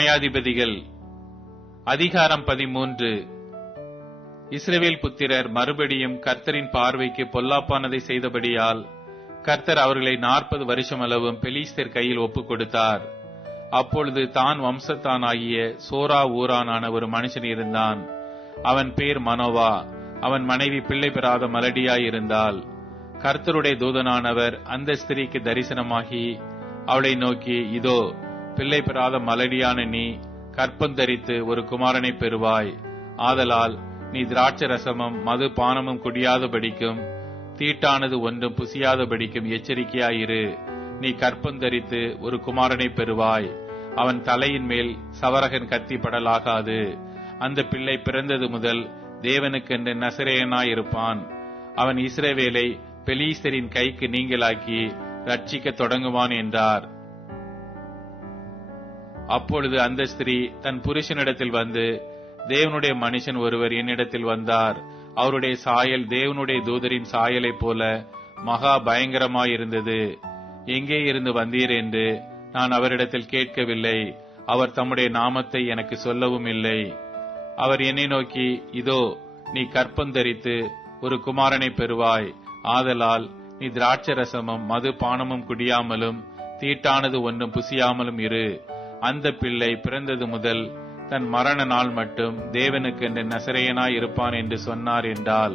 நியாயாதிபதிகள் அதிகாரம் 13. இஸ்ரவேல் புத்திரர் மறுபடியும் கர்த்தரின் பார்வைக்கு பொல்லாப்பானதை செய்தபடியால் கர்த்தர் அவர்களை 40 வருஷம் அளவும் பெலிஸ்தர் கையில் ஒப்புக் கொடுத்தார். அப்பொழுது தான் வம்சத்தானாகிய சோரா ஊரானான ஒரு மனுஷன் இருந்தான். அவன் பேர் மனோவா. அவன் மனைவி பிள்ளை பெறாத மலடியாயிருந்தாள். கர்த்தருடைய தூதனானவர் அந்த ஸ்திரீக்கு தரிசனமாகி அவளை நோக்கி, இதோ, பிள்ளை பெறாத மலடியான நீ கற்பந்தரித்து ஒரு குமாரனை பெறுவாய். ஆதலால் நீ திராட்சை ரசமும் மது பானமும் குடியாதபடிக்கும் தீட்டானது ஒன்றும் புசியாதபடிக்கும் எச்சரிக்கையாயிரு. நீ கற்பந்தரித்து ஒரு குமாரனை பெறுவாய். அவன் தலையின் மேல் சவரகன் கத்தி படலாகாது. அந்த பிள்ளை பிறந்தது முதல் தேவனுக்கென்று நசரேயனாயிருப்பான். அவன் இஸ்ரவேலை பெலிஸ்தரின் கைக்கு நீங்களாக்கி ரட்சிக்க தொடங்குவான் என்றார். அப்பொழுது அந்த ஸ்திரீ தன் புருஷனிடத்தில் வந்து, தேவனுடைய மனுஷன் ஒருவர் என்னிடத்தில் வந்தார். அவருடைய சாயல் தேவனுடைய தூதரின் சாயலைப் போல மகா பயங்கரமாயிருந்தது. எங்கே இருந்து வந்தீர் என்று நான் அவரிடத்தில் கேட்கவில்லை. அவர் தம்முடைய நாமத்தை எனக்கு சொல்லவும் இல்லை. அவர் என்னை நோக்கி, இதோ, நீ கற்பந்தரித்து ஒரு குமாரனை பெறுவாய். ஆதலால் நீ திராட்சை ரசமும் மது பானமும் குடியாமலும் தீட்டானது ஒன்றும் புசியாமலும் இரு. அந்த பிள்ளை பிறந்தது முதல் தன் மரண நாள் மட்டும் தேவனுக்கென்று நசரேயனாய் இருப்பான் என்று சொன்னார் என்றால்.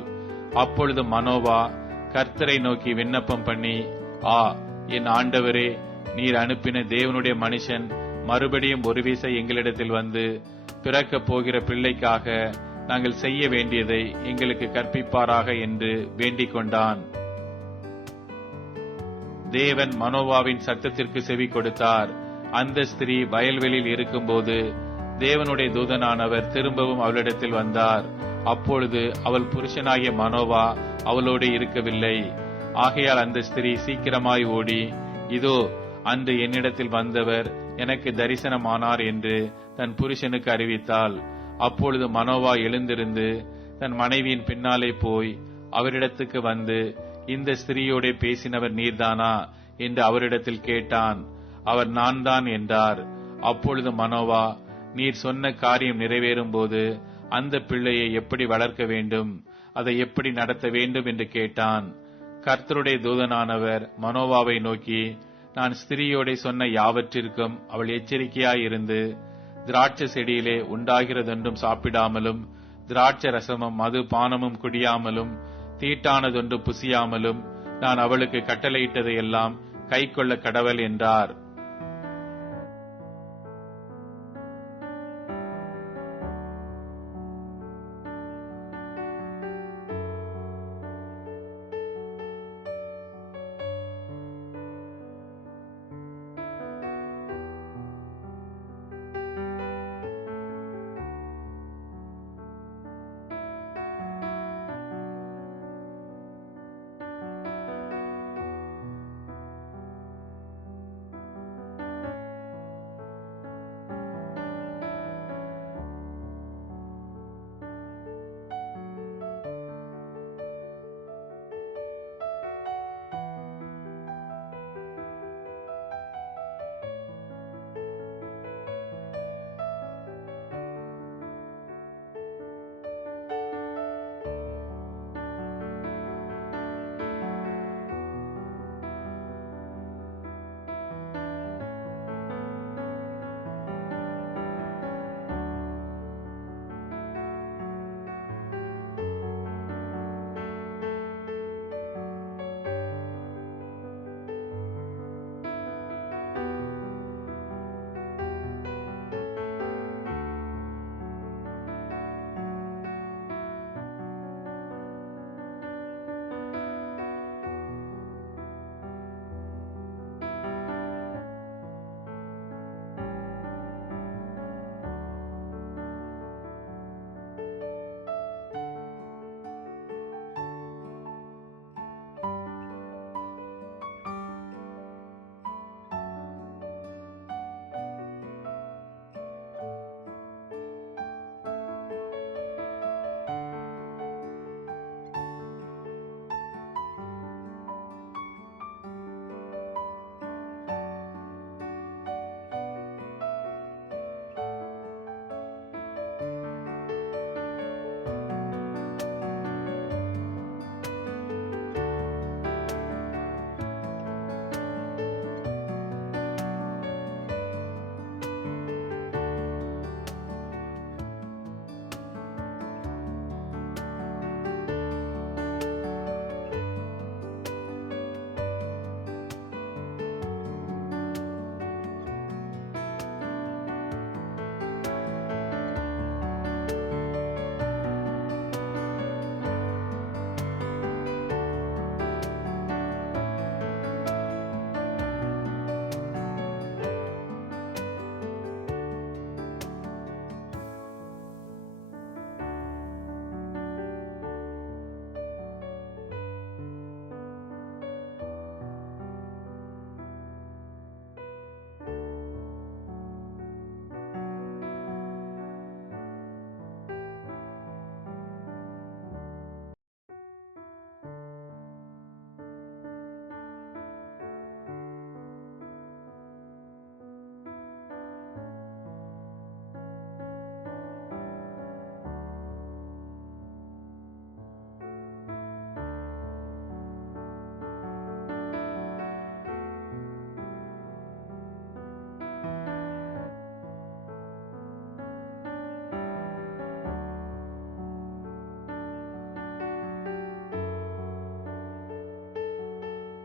அப்பொழுது மனோவா கர்த்தரை நோக்கி விண்ணப்பம் பண்ணி, என் ஆண்டவரே, நீர் அனுப்பின தேவனுடைய மனுஷன் மறுபடியும் ஒரு வீசை எங்களிடத்தில் வந்து பிறக்கப் போகிற பிள்ளைக்காக நாங்கள் செய்ய வேண்டியதை எங்களுக்கு கற்பிப்பாராக என்று வேண்டிக் கொண்டான். தேவன் மனோவாவின் சத்தத்திற்கு செவி கொடுத்தார். அந்த ஸ்திரீ வயல்வெளியில் இருக்கும்போது தேவனுடைய தூதனானவர் திரும்பவும் அவளிடத்தில் வந்தார். அப்பொழுது அவள் புருஷனாகிய மனோவா அவளோடு இருக்கவில்லை. ஆகையால் அந்த ஸ்திரீ சீக்கிரமாய் ஓடி, இதோ, அன்று என்னிடத்தில் வந்தவர் எனக்கு தரிசனமானார் என்று தன் புருஷனுக்கு அறிவித்தாள். அப்பொழுது மனோவா எழுந்திருந்து தன் மனைவியின் பின்னாலே போய் அவரிடத்துக்கு வந்து, இந்த ஸ்திரீயோட பேசினவர் நீர்தானா என்று அவரிடத்தில் கேட்டான். அவர் நான் தான் என்றார். அப்பொழுது மனோவா, நீர் சொன்ன காரியம் நிறைவேறும் போது அந்த பிள்ளையை எப்படி வளர்க்க வேண்டும், அதை எப்படி நடத்த வேண்டும் என்று கேட்டான். கர்த்தருடைய தூதனானவர் மனோவாவை நோக்கி, நான் ஸ்திரீயோட சொன்ன யாவற்றிற்கும் அவள் எச்சரிக்கையாயிருந்து திராட்சை செடியிலே உண்டாகிறதொன்றும் சாப்பிடாமலும் திராட்சை ரசமும் மது பானமும் குடியாமலும் தீட்டானதொன்று புசியாமலும் நான் அவளுக்கு கட்டளையிட்டதையெல்லாம் கை கொள்ள கடவல் என்றார்.